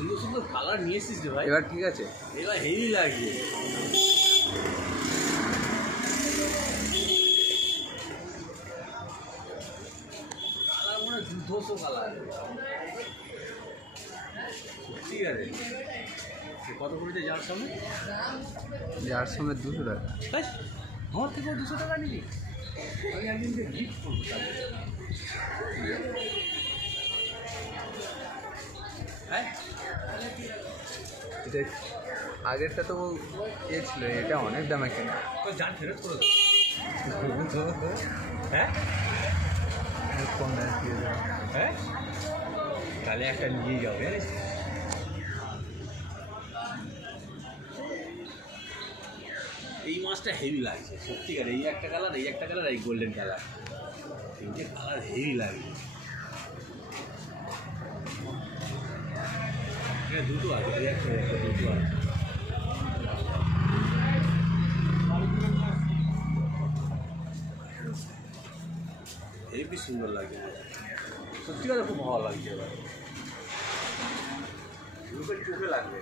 সুন্দর সুন্দর কালার নিয়ে এসেছিস রে ভাই। এবার ঠিক আছে, এবার হেভি লাগছে। কালার মানে দুধোসো কালার। ঠিক আছে, কত করেছে যার সামনে? যার সময় 200 টাকা। আমার থেকেও 200 টাকা নিলি? আমি একদিনকে গিফট করবো তাদের। হ্যাঁ, এটা আগেরটা তো এ ছিল, এটা অনেক দামে কেনা। যান ফেরত করে দেবো। হ্যাঁ কম দামে দিয়ে দেওয়া। হ্যাঁ, তাহলে একটা নিয়ে যাবে। এই মাছটা হেভি লাগছে সত্যিকার। এই একটা কালার, এই একটা কালার, এই গোল্ডেন কালার, তিনটে কালার হেভি লাগছে। হ্যাঁ, দুটো আছে, দুটো আছে। হেভি সুন্দর লাগছে, সত্যিকার খুব ভালো লাগছে। এবার লোকের চোখে লাগবে।